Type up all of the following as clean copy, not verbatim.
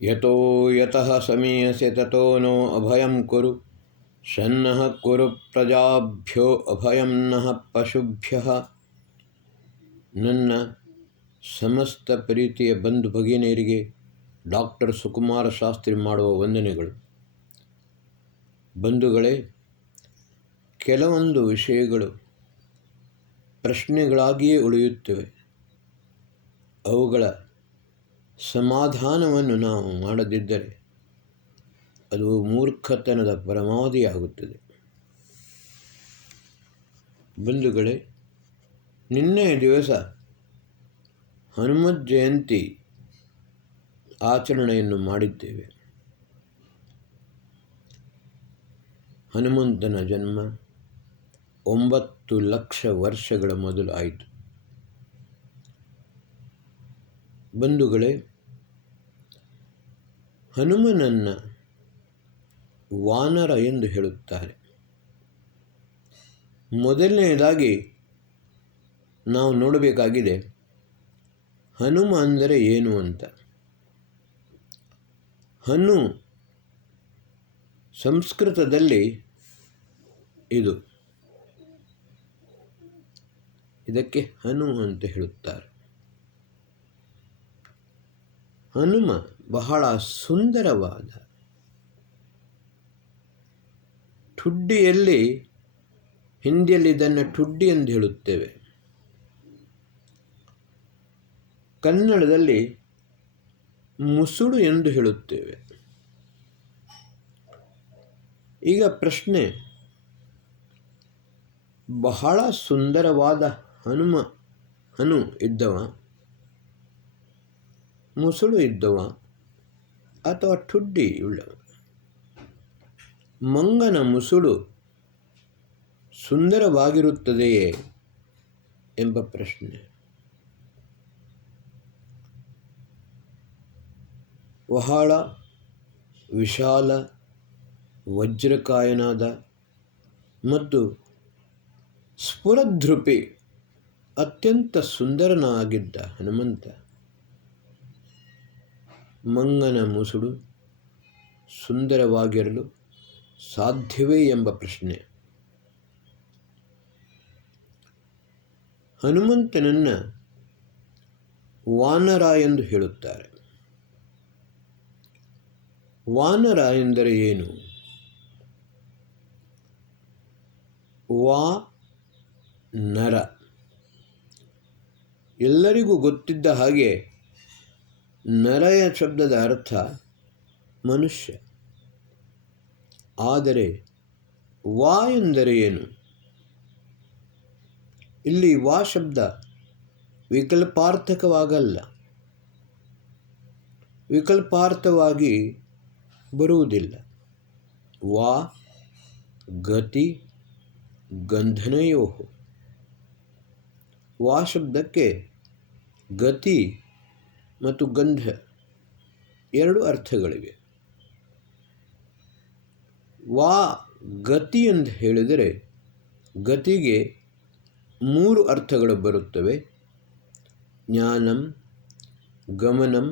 ಯತೋ ಯತಃ ಸಮೀಯಸೆ ತತೋ ನೋ ಅಭಯಂ ಕುರು ಶನ್ನಃ ಕುರು ಪ್ರಜಾಭ್ಯೋ ಅಭಯಂ ನಃ ಪಶುಭ್ಯಃ. ನನ್ನ ಸಮಸ್ತ ಪ್ರೀತಿಯ ಬಂಧು ಭಗಿನಿಯರಿಗೆ ಡಾಕ್ಟರ್ ಸುಕುಮಾರ ಶಾಸ್ತ್ರಿ ಮಾಡುವ ವಂದನೆಗಳು. ಬಂಧುಗಳೇ, ಕೆಲವೊಂದು ವಿಷಯಗಳು ಪ್ರಶ್ನೆಗಳಾಗಿಯೇ ಉಳಿಯುತ್ತವೆ. ಅವುಗಳ ಸಮಾಧಾನವನ್ನು ನಾವು ಮಾಡದಿದ್ದರೆ ಅದು ಮೂರ್ಖತನದ ಪರಮಾವಧಿಯಾಗುತ್ತದೆ. ಬಂಧುಗಳೇ, ನಿನ್ನೆಯ ದಿವಸ ಹನುಮತ್ ಜಯಂತಿ ಆಚರಣೆಯನ್ನು ಮಾಡಿದ್ದೇವೆ. ಹನುಮಂತನ ಜನ್ಮ 9 ಲಕ್ಷ ವರ್ಷಗಳ ಮೊದಲು ಆಯಿತು. ಬಂಧುಗಳೇ, ಹನುಮನನ್ನು ವಾನರ ಎಂದು ಹೇಳುತ್ತಾರೆ. ಮೊದಲನೆಯದಾಗಿ ನಾವು ನೋಡಬೇಕಾಗಿದೆ ಹನುಮ ಅಂದರೆ ಏನು ಅಂತ. ಹನು ಸಂಸ್ಕೃತದಲ್ಲಿ ಇದಕ್ಕೆ ಹನು ಅಂತ ಹೇಳುತ್ತಾರೆ. ಹನುಮ ಬಹಳ ಸುಂದರವಾದ, ಠುಡ್ಡಿಯಲ್ಲಿ ಹಿಂದಿಯಲ್ಲಿ ಇದನ್ನು ಠುಡ್ಡಿ ಎಂದು ಹೇಳುತ್ತೇವೆ, ಕನ್ನಡದಲ್ಲಿ ಮುಸುಡು ಎಂದು ಹೇಳುತ್ತೇವೆ. ಈಗ ಪ್ರಶ್ನೆ, ಬಹಳ ಸುಂದರವಾದ ಹನು ಇದ್ದವ, ಮುಸುಳು ಇದ್ದವ ಅಥವಾ ಠುಡ್ಡಿ ಉಳ್ಳವ? ಮಂಗನ ಮುಸುಳು ಸುಂದರವಾಗಿರುತ್ತದೆಯೇ ಎಂಬ ಪ್ರಶ್ನೆ. ಬಹಳ ವಿಶಾಲ, ವಜ್ರಕಾಯನಾದ ಮತ್ತು ಸ್ಫುರದ್ರೂಪಿ, ಅತ್ಯಂತ ಸುಂದರನಾಗಿದ್ದ ಹನುಮಂತ ಮಂಗನ ಮುಸುಳು ಸುಂದರವಾಗಿರಲು ಸಾಧ್ಯವೇ ಎಂಬ ಪ್ರಶ್ನೆ. ಹನುಮಂತನನ್ನು ವಾನರ ಎಂದು ಹೇಳುತ್ತಾರೆ. ವಾನರ ಎಂದರೆ ಏನು? ನರ, ಎಲ್ಲರಿಗೂ ಗೊತ್ತಿದ್ದ ಹಾಗೆ ನರಯ ಶಬ್ದದ ಅರ್ಥ ಮನುಷ್ಯ. ಆದರೆ ವಾ ಎಂದರೆ ಏನು? ಇಲ್ಲಿ ವಾ ಶಬ್ದ ವಿಕಲ್ಪಾರ್ಥಕವಾಗಲ್ಲ, ವಿಕಲ್ಪಾರ್ಥವಾಗಿ ಬರುವುದಿಲ್ಲ. ವಾ ಗತಿ ಗಂಧನಯೋ. ವಾ ಶಬ್ದಕ್ಕೆ ಗತಿ ಮತ್ತು ಗಂಧ 2 ಅರ್ಥಗಳಿವೆ. ವಾ ಗತಿ ಎಂದು ಹೇಳಿದರೆ ಗತಿಗೆ 3 ಅರ್ಥಗಳು ಬರುತ್ತವೆ: ಜ್ಞಾನಂ, ಗಮನಂ,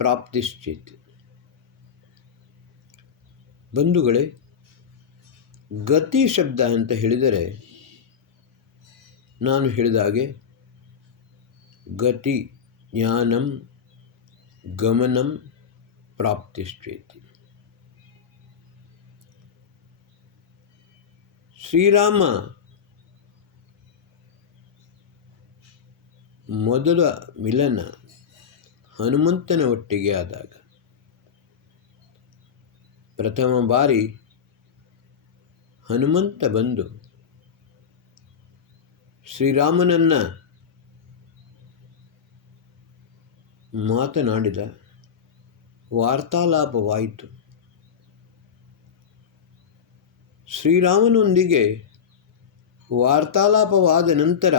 ಪ್ರಾಪ್ತಿಶ್ಚೇತ್. ಬಂಧುಗಳೇ, ಗತಿ ಶಬ್ದ ಅಂತ ಹೇಳಿದರೆ ನಾನು ಹೇಳಿದ ಹಾಗೆ ಗತಿ, ಜ್ಞಾನಂ, ಗಮನಂ, ಪ್ರಾಪ್ತಿಶ್ಚೇತ್. ಶ್ರೀರಾಮ ಮೊದಲ ಮಿಲನ ಹನುಮಂತನ ಒಟ್ಟಿಗೆ ಆದಾಗ, ಪ್ರಥಮ ಬಾರಿ ಹನುಮಂತ ಬಂದು ಶ್ರೀರಾಮನನ್ನು ಮಾತನಾಡಿದ, ವಾರ್ತಾಲಾಪವಾಯಿತು. ಶ್ರೀರಾಮನೊಂದಿಗೆ ವಾರ್ತಾಲಾಪವಾದ ನಂತರ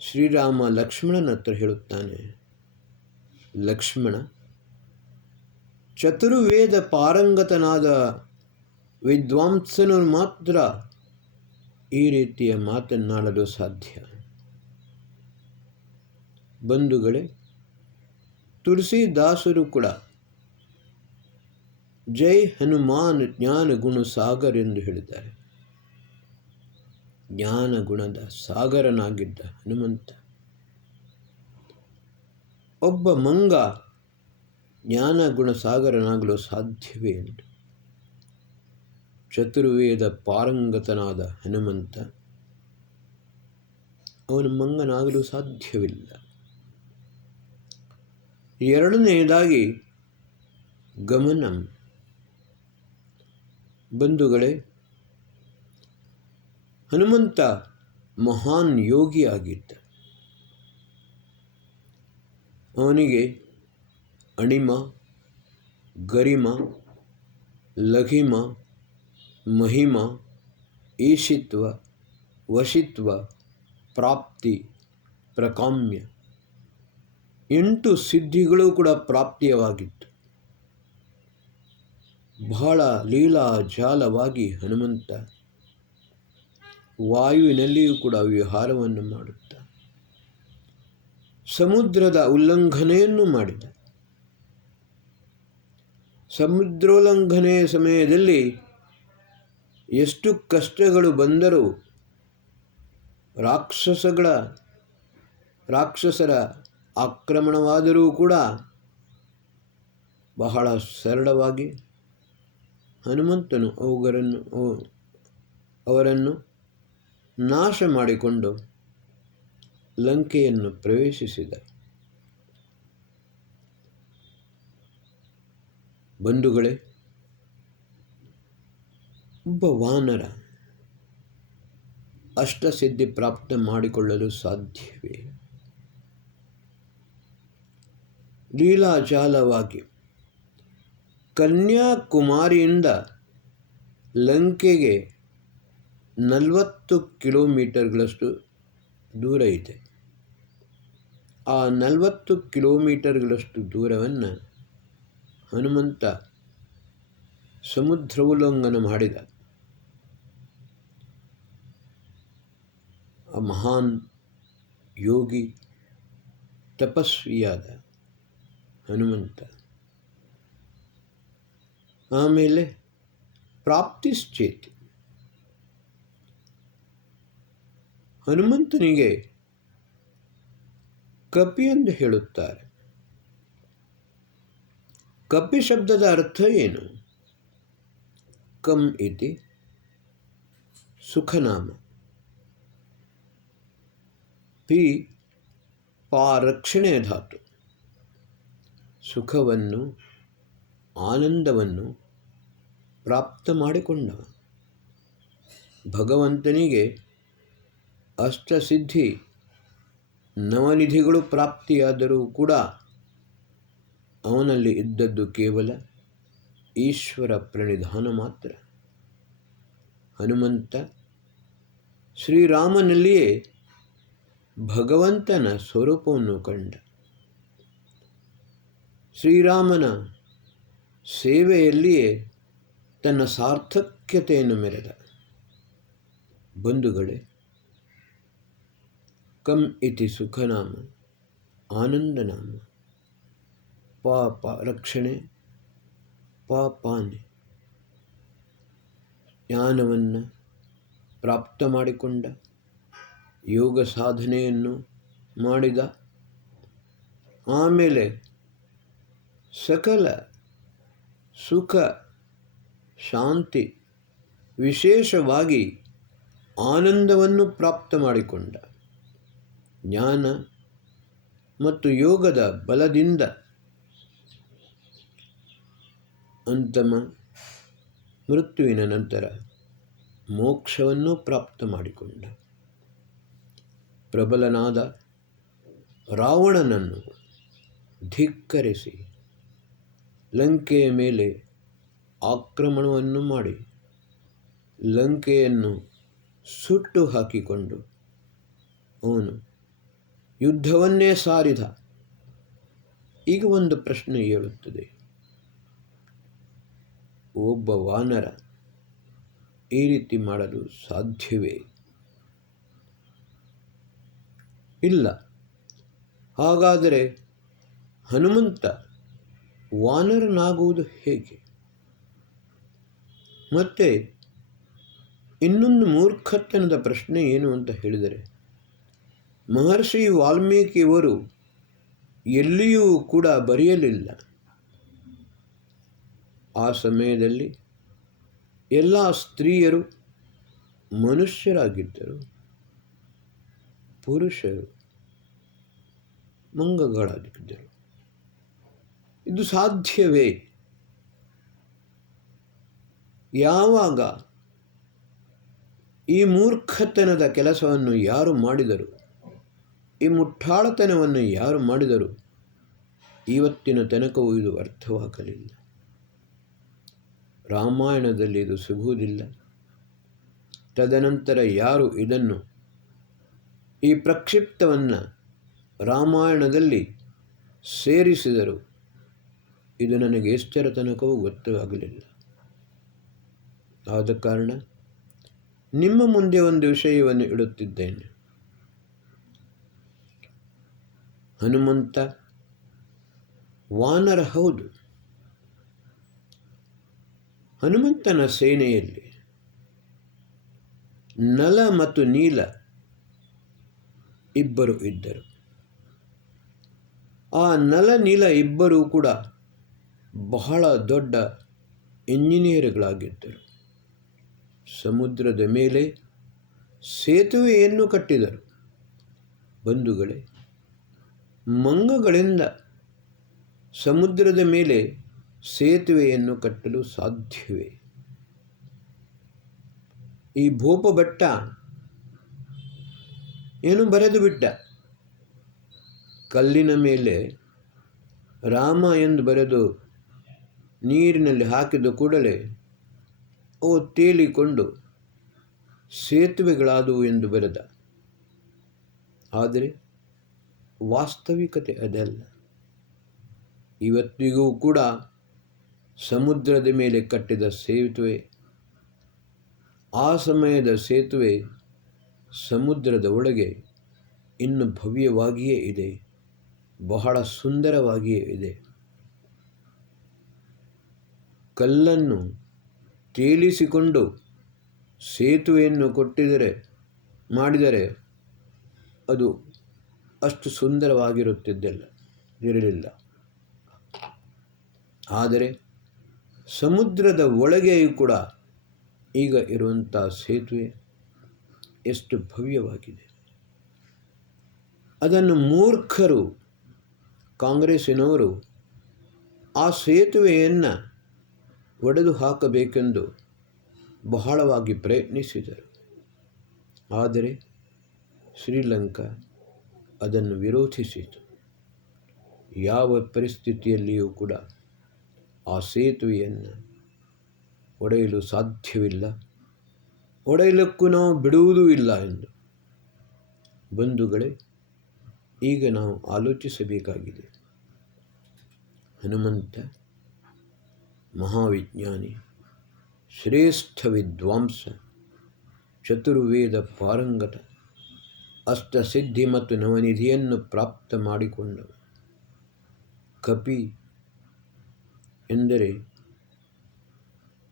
ಶ್ರೀರಾಮ ಲಕ್ಷ್ಮಣನ ಹತ್ರ ಹೇಳುತ್ತಾನೆ, ಲಕ್ಷ್ಮಣ, ಚತುರ್ವೇದ ಪಾರಂಗತನಾದ ವಿದ್ವಾಂಸನು ಮಾತ್ರ ಈ ರೀತಿಯ ಮಾತನ್ನಾಡಲು ಸಾಧ್ಯ. ಬಂಧುಗಳೇ, ತುಳಸಿದಾಸರು ಕೂಡ ಜೈ ಹನುಮಾನ್ ಜ್ಞಾನ ಗುಣ ಸಾಗರ್ ಎಂದು ಹೇಳಿದ್ದಾರೆ. ಜ್ಞಾನ ಗುಣದ ಸಾಗರನಾಗಿದ್ದ ಹನುಮಂತ. ಒಬ್ಬ ಮಂಗ ಜ್ಞಾನ ಗುಣ ಸಾಗರನಾಗಲು ಸಾಧ್ಯವೇ ಎಂದು ಚತುರ್ವೇದ ಪಾರಂಗತನಾದ ಹನುಮಂತ ಅವನು ಮಂಗನಾಗಲು ಸಾಧ್ಯವಿಲ್ಲ. ಎರಡನೆಯದಾಗಿ ಗಮನಂ. ಬಂಧುಗಳೇ, ಹನುಮಂತ ಮಹಾನ್ ಯೋಗಿಯಾಗಿದ್ದ. ಅವನಿಗೆ ಅಣಿಮ, ಗರಿಮ, ಲಘಿಮ, ಮಹಿಮ, ಈಶಿತ್ವ, ವಶಿತ್ವ, ಪ್ರಾಪ್ತಿ, ಪ್ರಕಾಮ್ಯ 8 ಸಿದ್ಧಿಗಳು ಕೂಡ ಪ್ರಾಪ್ತಿಯವಾಗಿತ್ತು. ಬಹಳ ಲೀಲಾಜಾಲವಾಗಿ ಹನುಮಂತ ವಾಯುವಿನಲ್ಲಿಯೂ ಕೂಡ ವಿಹಾರವನ್ನು ಮಾಡುತ್ತ ಸಮುದ್ರದ ಉಲ್ಲಂಘನೆಯನ್ನು ಮಾಡಿದ. ಸಮುದ್ರೋಲ್ಲಂಘನೆಯ ಸಮಯದಲ್ಲಿ ಎಷ್ಟು ಕಷ್ಟಗಳು ಬಂದರೂ ರಾಕ್ಷಸರ ಆಕ್ರಮಣವಾದರೂ ಕೂಡ ಬಹಳ ಸರಳವಾಗಿ ಹನುಮಂತನು ಅವರನ್ನು ನಾಶ ಮಾಡಿಕೊಂಡು ಲಂಕೆಯನ್ನು ಪ್ರವೇಶಿಸಿದ. ಬಂಧುಗಳೇ, ಒಬ್ಬ ವಾನರ ಅಷ್ಟಸಿದ್ಧಿ ಪ್ರಾಪ್ತ ಮಾಡಿಕೊಳ್ಳಲು ಸಾಧ್ಯವೇ? ಲೀಲಾಜಾಲವಾಗಿ ಕನ್ಯಾಕುಮಾರಿಯಿಂದ ಲಂಕೆಗೆ 40 ಕಿಲೋಮೀಟರ್ಗಳಷ್ಟು ದೂರ ಇದೆ. ಆ 40 ಕಿಲೋಮೀಟರ್ಗಳಷ್ಟು ದೂರವನ್ನು ಹನುಮಂತ ಸಮುದ್ರ ಉಲ್ಲಂಘನ ಮಾಡಿದ. ಆ ಮಹಾನ್ ಯೋಗಿ ತಪಸ್ವಿಯಾದ ಹನುಮಂತ. ಆಮೇಲೆ ಪ್ರಾಪ್ತಿಶ್ಚೇತಿ. ಹನುಮಂತನಿಗೆ ಕಪಿ ಎಂದು ಹೇಳುತ್ತಾರೆ. ಕಪಿ ಶಬ್ದದ ಅರ್ಥ ಏನು? ಕಂ ಇತಿ ಸುಖನಾಮ. ಪಿ ಪಾರಕ್ಷಣೆ ಧಾತು. ಸುಖವನ್ನು, ಆನಂದವನ್ನು ಪ್ರಾಪ್ತ ಮಾಡಿಕೊಂಡವ. ಭಗವಂತನಿಗೆ ಅಷ್ಟಸಿದ್ಧಿ ನವನಿಧಿಗಳು ಪ್ರಾಪ್ತಿಯಾದರೂ ಕೂಡ ಅವನಲ್ಲಿ ಇದ್ದದ್ದು ಕೇವಲ ಈಶ್ವರ ಪ್ರಣಿಧಾನ ಮಾತ್ರ. ಹನುಮಂತ ಶ್ರೀರಾಮನಲ್ಲಿಯೇ ಭಗವಂತನ ಸ್ವರೂಪವನ್ನು ಕಂಡ. ಶ್ರೀರಾಮನ ಸೇವೆಯಲ್ಲಿಯೇ ತನ್ನ ಸಾರ್ಥಕ್ಯತೆಯನ್ನು ಮೆರೆದ. ಬಂಧುಗಳೇ, ಕಂ ಇತಿ ಸುಖನಾಮ, ಆನಂದನಾಮ. ಪಾಪ ರಕ್ಷಣೆ, ಪಾಪಾನೆ. ಜ್ಞಾನವನ್ನು ಪ್ರಾಪ್ತ ಮಾಡಿಕೊಂಡ, ಯೋಗ ಸಾಧನೆಯನ್ನು ಮಾಡಿದ. ಆಮೇಲೆ ಸಕಲ ಸುಖ ಶಾಂತಿ, ವಿಶೇಷವಾಗಿ ಆನಂದವನ್ನು ಪ್ರಾಪ್ತ ಮಾಡಿಕೊಂಡ. ಜ್ಞಾನ ಮತ್ತು ಯೋಗದ ಬಲದಿಂದ ಅಂತಮ ಮೃತ್ಯುವಿನ ನಂತರ ಮೋಕ್ಷವನ್ನು ಪ್ರಾಪ್ತ ಮಾಡಿಕೊಂಡ. ಪ್ರಬಲನಾದ ರಾವಣನನ್ನು ಧಿಕ್ಕರಿಸಿ ಲಂಕೆಯ ಮೇಲೆ ಆಕ್ರಮಣವನ್ನು ಮಾಡಿ ಲಂಕೆಯನ್ನು ಸುಟ್ಟು ಹಾಕಿಕೊಂಡು ಅವನು ಯುದ್ಧವನ್ನೇ ಸಾರಿದ. ಈಗ ಒಂದು ಪ್ರಶ್ನೆ ಏಳುತ್ತದೆ, ಒಬ್ಬ ವಾನರ ಈ ರೀತಿ ಮಾಡಲು ಸಾಧ್ಯವೇ? ಇಲ್ಲ. ಹಾಗಾದರೆ ಹನುಮಂತ ವಾನರನಾಗುವುದು ಹೇಗೆ? ಮತ್ತು ಇನ್ನೊಂದು ಮೂರ್ಖತನದ ಪ್ರಶ್ನೆ ಏನು ಅಂತ ಹೇಳಿದರೆ, ಮಹರ್ಷಿ ವಾಲ್ಮೀಕಿಯವರು ಎಲ್ಲಿಯೂ ಕೂಡ ಬರೆಯಲಿಲ್ಲ. ಆ ಸಮಯದಲ್ಲಿ ಎಲ್ಲ ಸ್ತ್ರೀಯರು ಮನುಷ್ಯರಾಗಿದ್ದರು, ಪುರುಷರು ಮಂಗಗಳಾಗಿದ್ದರು. ಇದು ಸಾಧ್ಯವೇ? ಯಾವಾಗ ಈ ಮೂರ್ಖತನದ ಕೆಲಸವನ್ನು ಯಾರು ಮಾಡಿದರು, ಈ ಮುಟ್ಟಾಳತನವನ್ನು ಯಾರು ಮಾಡಿದರು, ಇವತ್ತಿನ ತನಕವೂ ಇದು ಅರ್ಥವಾಗಲಿಲ್ಲ. ರಾಮಾಯಣದಲ್ಲಿ ಇದು ಸಿಗುವುದಿಲ್ಲ. ತದನಂತರ ಯಾರು ಇದನ್ನು ಈ ಪ್ರಕ್ಷಿಪ್ತವನ್ನು ರಾಮಾಯಣದಲ್ಲಿ ಸೇರಿಸಿದರು, ಇದು ನನಗೆ ಎಷ್ಟರ ತನಕವೂ ಗೊತ್ತಾಗಲಿಲ್ಲ. ಆದ ಕಾರಣ ನಿಮ್ಮ ಮುಂದೆ ಒಂದು ವಿಷಯವನ್ನು ಇಡುತ್ತಿದ್ದೇನೆ. ಹನುಮಂತ ವಾನರ ಹೌದು. ಹನುಮಂತನ ಸೇನೆಯಲ್ಲಿ ನಲ ಮತ್ತು ನೀಲ ಇಬ್ಬರು ಇದ್ದರು. ಆ ನಲ ನೀಲ ಇಬ್ಬರೂ ಕೂಡ ಬಹಳ ದೊಡ್ಡ ಇಂಜಿನಿಯರ್ಗಳಾಗಿದ್ದರು. ಸಮುದ್ರದ ಮೇಲೆ ಸೇತುವೆಯನ್ನು ಕಟ್ಟಿದರು. ಬಂಧುಗಳೇ, ಮಂಗಗಳಿಂದ ಸಮುದ್ರದ ಮೇಲೆ ಸೇತುವೆಯನ್ನು ಕಟ್ಟಲು ಸಾಧ್ಯವೇ? ಈ ಭೂಪ ಭಟ್ಟ ಏನು ಬರೆದು ಬಿಟ್ಟ, ಕಲ್ಲಿನ ಮೇಲೆ ರಾಮ ಎಂದು ಬರೆದು ನೀರಿನಲ್ಲಿ ಹಾಕಿದ ಕೂಡಲೇ ಅವು ತೇಲಿಕೊಂಡು ಸೇತುವೆಗಳಾದವು ಎಂದು ಬರೆದ. ಆದರೆ ವಾಸ್ತವಿಕತೆ ಅದಲ್ಲ. ಇವತ್ತಿಗೂ ಕೂಡ ಸಮುದ್ರದ ಮೇಲೆ ಕಟ್ಟಿದ ಸೇತುವೆ, ಆ ಸಮಯದ ಸೇತುವೆ ಸಮುದ್ರದ ಒಳಗೆ ಇನ್ನು ಭವ್ಯವಾಗಿಯೇ ಇದೆ, ಬಹಳ ಸುಂದರವಾಗಿಯೇ ಇದೆ. ಕಲ್ಲನ್ನು ತೇಲಿಸಿಕೊಂಡು ಸೇತುವೆಯನ್ನು ಮಾಡಿದರೆ ಅದು ಅಷ್ಟು ಇರಲಿಲ್ಲ. ಆದರೆ ಸಮುದ್ರದ ಒಳಗೆಯೂ ಕೂಡ ಈಗ ಇರುವಂಥ ಸೇತುವೆ ಎಷ್ಟು ಭವ್ಯವಾಗಿದೆ. ಅದನ್ನು ಮೂರ್ಖರು, ಕಾಂಗ್ರೆಸ್ಸಿನವರು ಆ ಸೇತುವೆಯನ್ನು ಒಡೆದು ಹಾಕಬೇಕೆಂದು ಬಹಳವಾಗಿ ಪ್ರಯತ್ನಿಸಿದರು. ಆದರೆ ಶ್ರೀಲಂಕಾ ಅದನ್ನು ವಿರೋಧಿಸಿತು. ಯಾವ ಪರಿಸ್ಥಿತಿಯಲ್ಲಿಯೂ ಕೂಡ ಆ ಸೇತುವೆಯನ್ನು ಒಡೆಯಲು ಸಾಧ್ಯವಿಲ್ಲ, ಒಡೆಯಲಿಕ್ಕೂ ನಾವು ಬಿಡುವುದೂ ಇಲ್ಲ ಎಂದು. ಬಂಧುಗಳೇ, ಈಗ ನಾವು ಆಲೋಚಿಸಬೇಕಾಗಿದೆ. ಹನುಮಂತ ಮಹಾವಿಜ್ಞಾನಿ, ಶ್ರೇಷ್ಠ ವಿದ್ವಾಂಸ, ಚತುರ್ವೇದ ಪಾರಂಗತ, ಅಷ್ಟಸಿದ್ಧಿ ಮತ್ತು ನವನಿಧಿಯನ್ನು ಪ್ರಾಪ್ತ ಮಾಡಿಕೊಂಡವ. ಕಪಿ ಎಂದರೆ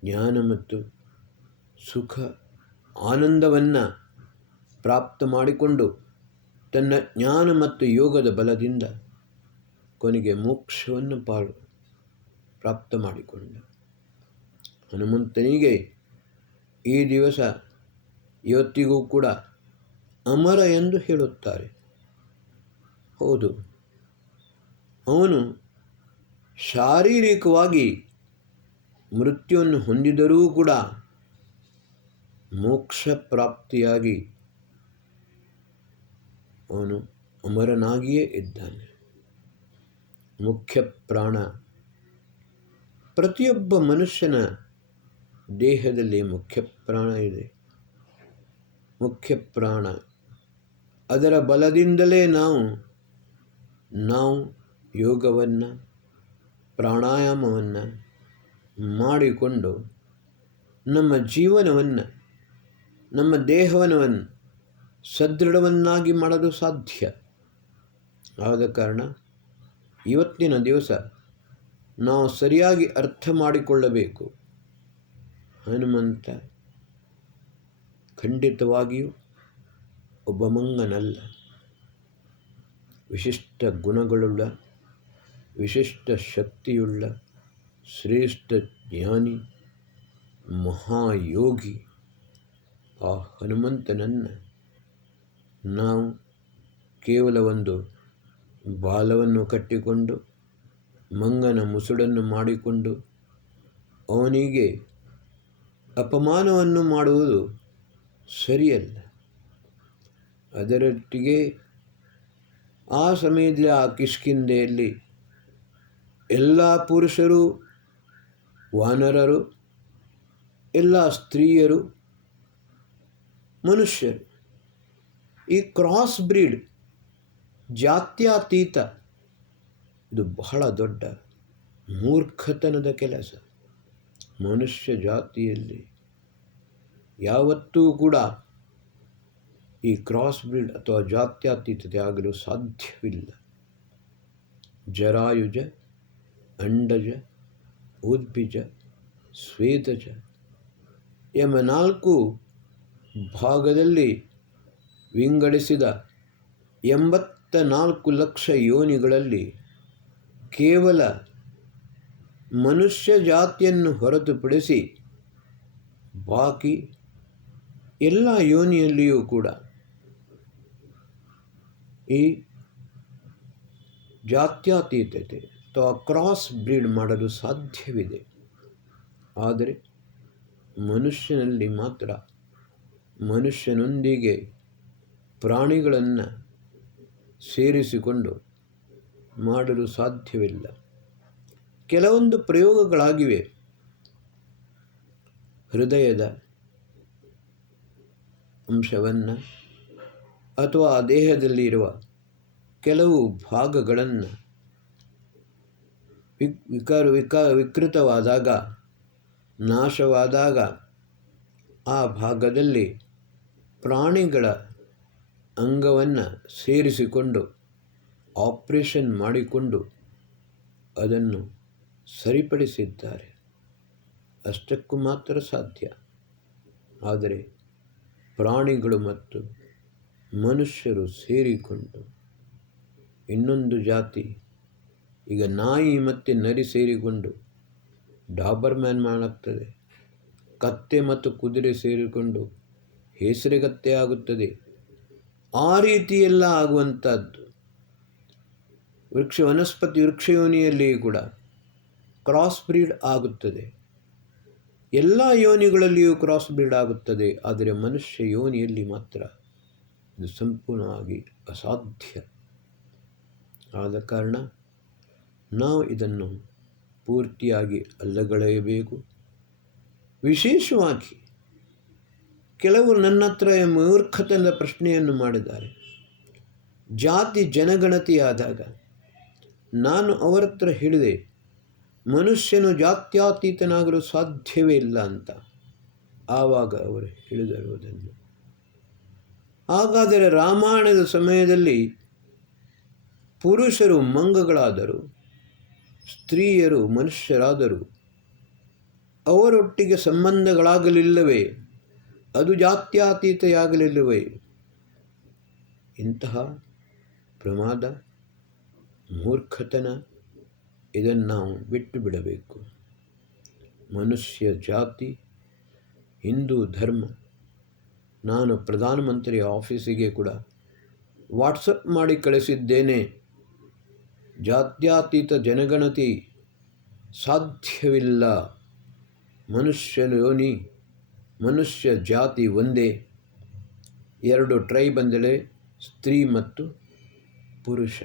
ಜ್ಞಾನ ಮತ್ತು ಸುಖ ಆನಂದವನ್ನು ಪ್ರಾಪ್ತ ಮಾಡಿಕೊಂಡು ತನ್ನ ಜ್ಞಾನ ಮತ್ತು ಯೋಗದ ಬಲದಿಂದ ಕೊನೆಗೆ ಮೋಕ್ಷವನ್ನು ಪ್ರಾಪ್ತ ಮಾಡಿಕೊಂಡ. ಹನುಮಂತನಿಗೆ ಈ ದಿವಸ ಇವತ್ತಿಗೂ ಕೂಡ ಅಮರ ಎಂದು ಹೇಳುತ್ತಾರೆ. ಹೌದು, ಅವನು ಶಾರೀರಿಕವಾಗಿ ಮೃತ್ಯುವನ್ನು ಹೊಂದಿದರೂ ಕೂಡ ಮೋಕ್ಷ ಪ್ರಾಪ್ತಿಯಾಗಿ ಅವನು ಅಮರನಾಗಿಯೇ ಇದ್ದಾನೆ. ಮುಖ್ಯ ಪ್ರಾಣ, ಪ್ರತಿಯೊಬ್ಬ ಮನುಷ್ಯನ ದೇಹದಲ್ಲಿ ಮುಖ್ಯ ಪ್ರಾಣ ಇದೆ. ಮುಖ್ಯ ಪ್ರಾಣ, ಅದರ ಬಲದಿಂದಲೇ ನಾವು ಯೋಗವನ್ನು, ಪ್ರಾಣಾಯಾಮವನ್ನು ಮಾಡಿಕೊಂಡು ನಮ್ಮ ಜೀವನವನ್ನು, ನಮ್ಮ ದೇಹವನ್ನು ಸದೃಢವನ್ನಾಗಿ ಮಾಡಲು ಸಾಧ್ಯ. ಆದ ಕಾರಣ ಇವತ್ತಿನ ದಿವಸ ನಾವು ಸರಿಯಾಗಿ ಅರ್ಥ ಮಾಡಿಕೊಳ್ಳಬೇಕು. ಹನುಮಂತ ಖಂಡಿತವಾಗಿಯೂ ಒಬ್ಬ ಮಂಗನಲ್ಲ. ವಿಶಿಷ್ಟ ಗುಣಗಳುಳ್ಳ, ವಿಶಿಷ್ಟ ಶಕ್ತಿಯುಳ್ಳ, ಶ್ರೇಷ್ಠ ಜ್ಞಾನಿ, ಮಹಾಯೋಗಿ. ಆ ಹನುಮಂತನನ್ನು ನಾವು ಕೇವಲ ಒಂದು ಬಾಲವನ್ನು ಕಟ್ಟಿಕೊಂಡು ಮಂಗನ ಮುಸುಡನ್ನು ಮಾಡಿಕೊಂಡು ಅವನಿಗೆ ಅಪಮಾನವನ್ನು ಮಾಡುವುದು ಸರಿಯಲ್ಲ. ಅದರೊಟ್ಟಿಗೆ ಆ ಸಮಯದಲ್ಲಿ ಆ ಕಿಷ್ಕಿಂಧೆಯಲ್ಲಿ ಎಲ್ಲ ಪುರುಷರು ವಾನರರು, ಎಲ್ಲ ಸ್ತ್ರೀಯರು, ಮನುಷ್ಯರು. ಈ ಕ್ರಾಸ್ ಬ್ರೀಡ್, ಜಾತ್ಯತೀತ, ಇದು ಬಹಳ ದೊಡ್ಡ ಮೂರ್ಖತನದ ಕೆಲಸ. ಮನುಷ್ಯ ಜಾತಿಯಲ್ಲಿ ಯಾವತ್ತೂ ಕೂಡ ಈ ಕ್ರಾಸ್ ಬ್ರೀಡ್ ಅಥವಾ ಜಾತ್ಯತೀತತೆ ಆಗಲು ಸಾಧ್ಯವಿಲ್ಲ. ಜರಾಯುಜ, ಅಂಡಜ, ಉದ್ಭಿಜ, ಸ್ವೇದಜ ಎಂಬ 4 ಭಾಗದಲ್ಲಿ ವಿಂಗಡಿಸಿದ 84 ಲಕ್ಷ ಯೋನಿಗಳಲ್ಲಿ ಕೇವಲ ಮನುಷ್ಯ ಜಾತಿಯನ್ನು ಹೊರತುಪಡಿಸಿ ಬಾಕಿ ಎಲ್ಲ ಯೋನಿಯಲ್ಲಿಯೂ ಕೂಡ ಈ ಜಾತ್ಯತೀತತೆ ಅಥವಾ ಕ್ರಾಸ್ ಬ್ರೀಡ್ ಮಾಡಲು ಸಾಧ್ಯವಿದೆ. ಆದರೆ ಮನುಷ್ಯನಲ್ಲಿ ಮಾತ್ರ ಮನುಷ್ಯನೊಂದಿಗೆ ಪ್ರಾಣಿಗಳನ್ನು ಸೇರಿಸಿಕೊಂಡು ಮಾಡಲು ಸಾಧ್ಯವಿಲ್ಲ. ಕೆಲವೊಂದು ಪ್ರಯೋಗಗಳಾಗಿವೆ. ಹೃದಯದ ಅಂಶವನ್ನು ಅಥವಾ ದೇಹದಲ್ಲಿರುವ ಕೆಲವು ಭಾಗಗಳನ್ನು ವಿಕೃತವಾದಾಗ, ನಾಶವಾದಾಗ ಆ ಭಾಗದಲ್ಲಿ ಪ್ರಾಣಿಗಳ ಅಂಗವನ್ನು ಸೇರಿಸಿಕೊಂಡು ಆಪರೇಷನ್ ಮಾಡಿಕೊಂಡು ಅದನ್ನು ಸರಿಪಡಿಸಿದ್ದಾರೆ. ಅಷ್ಟಕ್ಕೂ ಮಾತ್ರ ಸಾಧ್ಯ. ಆದರೆ ಪ್ರಾಣಿಗಳು ಮತ್ತು ಮನುಷ್ಯರು ಸೇರಿಕೊಂಡು ಇನ್ನೊಂದು ಜಾತಿ, ಈಗ ನಾಯಿ ಮತ್ತು ನರಿ ಸೇರಿಕೊಂಡು ಡಾಬರ್ಮ್ಯಾನ್ ಮಾಡಾಗ್ತದೆ. ಕತ್ತೆ ಮತ್ತು ಕುದುರೆ ಸೇರಿಕೊಂಡು ಹೆಸರುಗತ್ತೆ ಆಗುತ್ತದೆ. ಆ ರೀತಿಯೆಲ್ಲ ಆಗುವಂಥದ್ದು. ವನಸ್ಪತಿ ವೃಕ್ಷಯೋನಿಯಲ್ಲಿ ಕೂಡ ಕ್ರಾಸ್ ಬ್ರೀಡ್ ಆಗುತ್ತದೆ. ಎಲ್ಲ ಯೋನಿಗಳಲ್ಲಿಯೂ ಕ್ರಾಸ್ ಬ್ರೀಡ್ ಆಗುತ್ತದೆ. ಆದರೆ ಮನುಷ್ಯ ಯೋನಿಯಲ್ಲಿ ಮಾತ್ರ ಇದು ಸಂಪೂರ್ಣವಾಗಿ ಅಸಾಧ್ಯ. ಆದ ಕಾರಣ ನಾವು ಇದನ್ನು ಪೂರ್ತಿಯಾಗಿ ಅಲ್ಲಗಳೆಯಬೇಕು. ವಿಶೇಷವಾಗಿ ಕೆಲವರು ನನ್ನ ಹತ್ರ ಮೂರ್ಖತನದ ಪ್ರಶ್ನೆಯನ್ನು ಮಾಡಿದ್ದಾರೆ. ಜಾತಿ ಜನಗಣತಿಯಾದಾಗ ನಾನು ಅವರ ಹತ್ರ ಹೇಳಿದೆ, ಮನುಷ್ಯನು ಜಾತ್ಯತೀತನಾಗಲು ಸಾಧ್ಯವೇ ಇಲ್ಲ ಅಂತ. ಆವಾಗ ಅವರು ಹೇಳಿದರುವುದನ್ನು, ಹಾಗಾದರೆ ರಾಮಾಯಣದ ಸಮಯದಲ್ಲಿ ಪುರುಷರು ಮಂಗಗಳಾದರು, ಸ್ತ್ರೀಯರು ಮನುಷ್ಯರಾದರು, ಅವರೊಟ್ಟಿಗೆ ಸಂಬಂಧಗಳಾಗಲಿಲ್ಲವೇ? ಅದು ಜಾತ್ಯತೀತೆಯಾಗಲಿಲ್ಲವೇ? ಇಂತಹ ಪ್ರಮಾದ, ಮೂರ್ಖತನ, ಇದನ್ನು ನಾವು ಬಿಟ್ಟು ಬಿಡಬೇಕು. ಮನುಷ್ಯ ಜಾತಿ, ಹಿಂದೂ ಧರ್ಮ. ನಾನು ಪ್ರಧಾನಮಂತ್ರಿ ಆಫೀಸಿಗೆ ಕೂಡ ವಾಟ್ಸಪ್ ಮಾಡಿ ಕಳಿಸಿದ್ದೇನೆ. ಜಾತ್ಯತೀತ ಜನಗಣತಿ ಸಾಧ್ಯವಿಲ್ಲ. ಮನುಷ್ಯ ಯೋನಿ, ಮನುಷ್ಯ ಜಾತಿ ಒಂದೇ. 2 ಟ್ರೈಬ್ ಅಂದರೆ ಸ್ತ್ರೀ ಮತ್ತು ಪುರುಷ.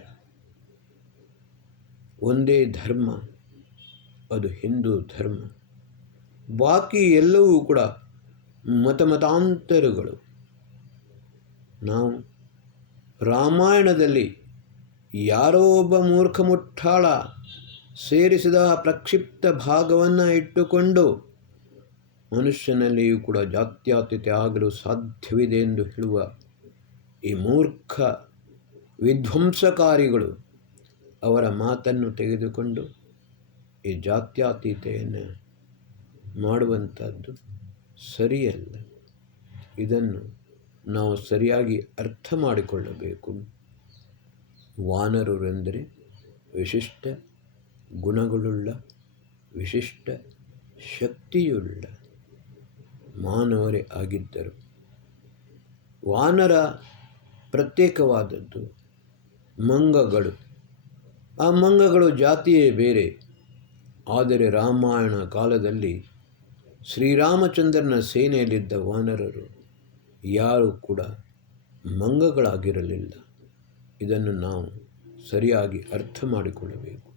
ಒಂದೇ ಧರ್ಮ, ಅದು ಹಿಂದೂ ಧರ್ಮ. ಬಾಕಿ ಎಲ್ಲವೂ ಕೂಡ ಮತಾಂತರಗಳು. ನಾವು ರಾಮಾಯಣದಲ್ಲಿ ಯಾರೋ ಒಬ್ಬ ಮೂರ್ಖ ಮುಟ್ಟಾಳ ಸೇರಿಸಿದ ಪ್ರಕ್ಷಿಪ್ತ ಭಾಗವನ್ನು ಇಟ್ಟುಕೊಂಡು ಮನುಷ್ಯನಲ್ಲಿಯೂ ಕೂಡ ಜಾತ್ಯತೀತತೆ ಆಗಲು ಸಾಧ್ಯವಿದೆ ಎಂದು ಹೇಳುವ ಈ ಮೂರ್ಖ ವಿಧ್ವಂಸಕಾರಿಗಳು ಅವರ ಮಾತನ್ನು ತೆಗೆದುಕೊಂಡು ಈ ಜಾತ್ಯತೀತೆಯನ್ನು ಮಾಡುವಂಥದ್ದು ಸರಿಯಲ್ಲ. ಇದನ್ನು ನಾವು ಸರಿಯಾಗಿ ಅರ್ಥ ಮಾಡಿಕೊಳ್ಳಬೇಕು. ವಾನರರೆಂದರೆ ವಿಶಿಷ್ಟ ಗುಣಗಳುಳ್ಳ, ವಿಶಿಷ್ಟ ಶಕ್ತಿಯುಳ್ಳ ಮಾನವರೇ ಆಗಿದ್ದರು. ವಾನರ ಪ್ರತ್ಯೇಕವಾದದ್ದು. ಮಂಗಗಳು, ಆ ಮಂಗಗಳು ಜಾತಿಯೇ ಬೇರೆ. ಆದರೆ ರಾಮಾಯಣ ಕಾಲದಲ್ಲಿ ಶ್ರೀರಾಮಚಂದ್ರನ ಸೇನೆಯಲ್ಲಿದ್ದ ವಾನರರು ಯಾರೂ ಕೂಡ ಮಂಗಗಳಾಗಿರಲಿಲ್ಲ. ಇದನ್ನು ನಾವು ಸರಿಯಾಗಿ ಅರ್ಥ ಮಾಡಿಕೊಳ್ಳಬೇಕು.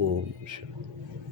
ಓಂ ಶಾಂತಿ.